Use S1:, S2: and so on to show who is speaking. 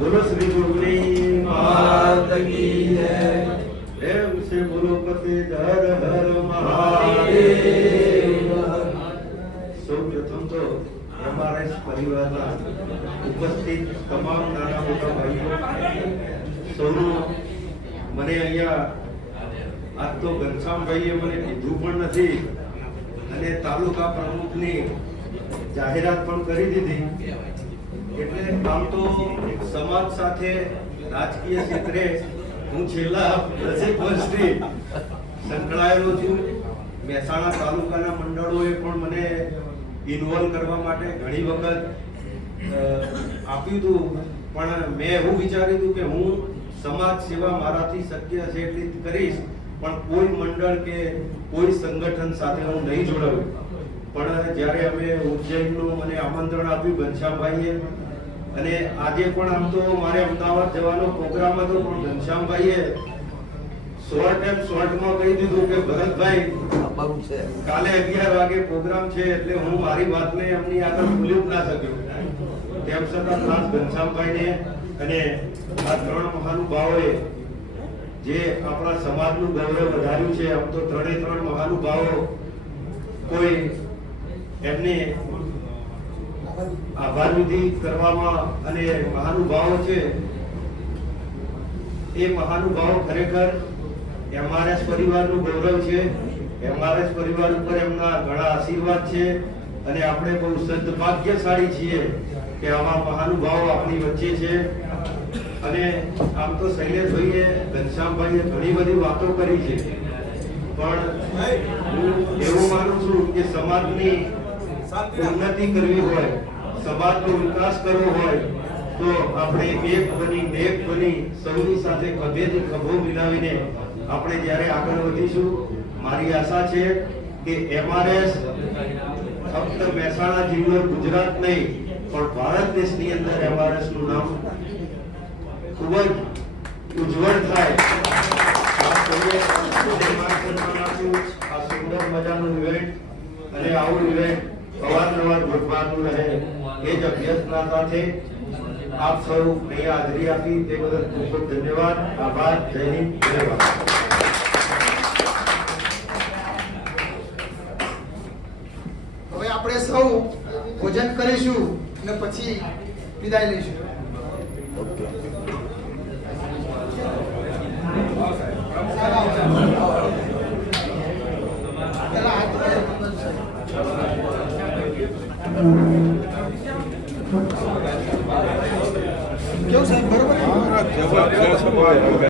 S1: બોલો શ્રી ગુરુની
S2: માત કી જય.
S1: એમ છે બોલો પતિ હર હર
S2: મહાદેવ.
S1: સૌ પ્રથમ તો એમઆરએસ પરિવારના ઉપસ્થિત તમામ નાના મોટા ભાઈઓ, સૌનું મને અહીંયા આજ તો ઘનશ્યામભાઈએ મને કીધું પણ નથી અને તાલુકા પ્રમુખની જાહેરાત પણ કરી દીધી એટલે આમ તો સમાજ સાથે રાજકીય ક્ષેત્રે હું છેલ્લા દસેક વર્ષથી સંકળાયેલો છું. મહેસાણા તાલુકાના મંડળોએ પણ મને ઇન્વોલ્વ કરવા માટે ઘણી વખત આપ્યું હતું. પણ મેં એવું વિચાર્યું હતું કે હું સમાજ સેવા મારાથી શક્ય છે એટલી કરીશ, પણ કોઈ મંડળ કે કોઈ સંગઠન સાથે હું નહીં જોડાવું. પણ જ્યારે અમે ઉજ્જૈનનું મને આમંત્રણ આપ્યું, ઘનશ્યામભાઈએ અને આજે પણ આમ તો મારે અમદાવાદ જવાનો પ્રોગ્રામ હતો પણ ઘનશ્યામભાઈએ શોર્ટ એન્ડ શોર્ટમાં કહી દીધું કે ભરતભાઈ
S2: આપવાનું છે.
S1: કાલે અગિયાર વાગે પ્રોગ્રામ છે એટલે હું મારી વાતને એમની આગળ ભૂલી જ ના શક્યો. તેમ છતાં ખાસ ઘનશ્યામભાઈને અને આ ત્રણ મહાનુભાવોએ જે આપણા સમાજનું ગૌરવ વધાર્યું છે આમ તો ત્રણે ત્રણ મહાનુભાવો કોઈ એમને આભાર વિધિ કરવામાં અને મહાનુભાવો છે, એ મહાનુભાવો ખરેખર એમઆરએસ પરિવારનું ગૌરવ છે. એમઆરએસ પરિવાર ઉપર એમના ઘણા આશીર્વાદ છે અને આપણે બહુ સદભાગ્યશાળી છીએ કે આવા મહાનુભાવો આપણી વચ્ચે છે. અને આમ તો શૈલેષભાઈએ, ઘનશ્યામભાઈએ ઘણી બધી વાતો કરી છે. પણ હું એવું માનું છું કે સમાજની ઉન્નતિ કરવી હોય, સમાજનો વિકાસ કરવો હોય, તો આપણે એક બની નેક બની સૌની સાથે ખભેથી ખભો મિલાવીને આપણે જ્યારે આગળ વધીશું, મારી આશા છે કે એમઆરએસ ફક્ત મહેસાણા જિલ્લો ગુજરાત નહીં, પણ ભારત દેશની અંદર એમઆરએસનું નામ ખૂબ જ ઉજ્જવળ થાય. આ સુંદર મજાનું ઇવેન્ટ અને આવું ઇવેન્ટ અવારનવાર ભગવાનનું રહે. એ જ અભ્યર્થના સાથે આપ સૌ અહીંયા હાજરી આપી તે બદલ ખૂબ ખૂબ ધન્યવાદ. આભાર. જય હિન્દ. જય ભારત.
S3: હવે આપણે સૌ ભોજન કરીશું અને પછી વિદાય લઈશું. કેવું સાહેબ બરોબર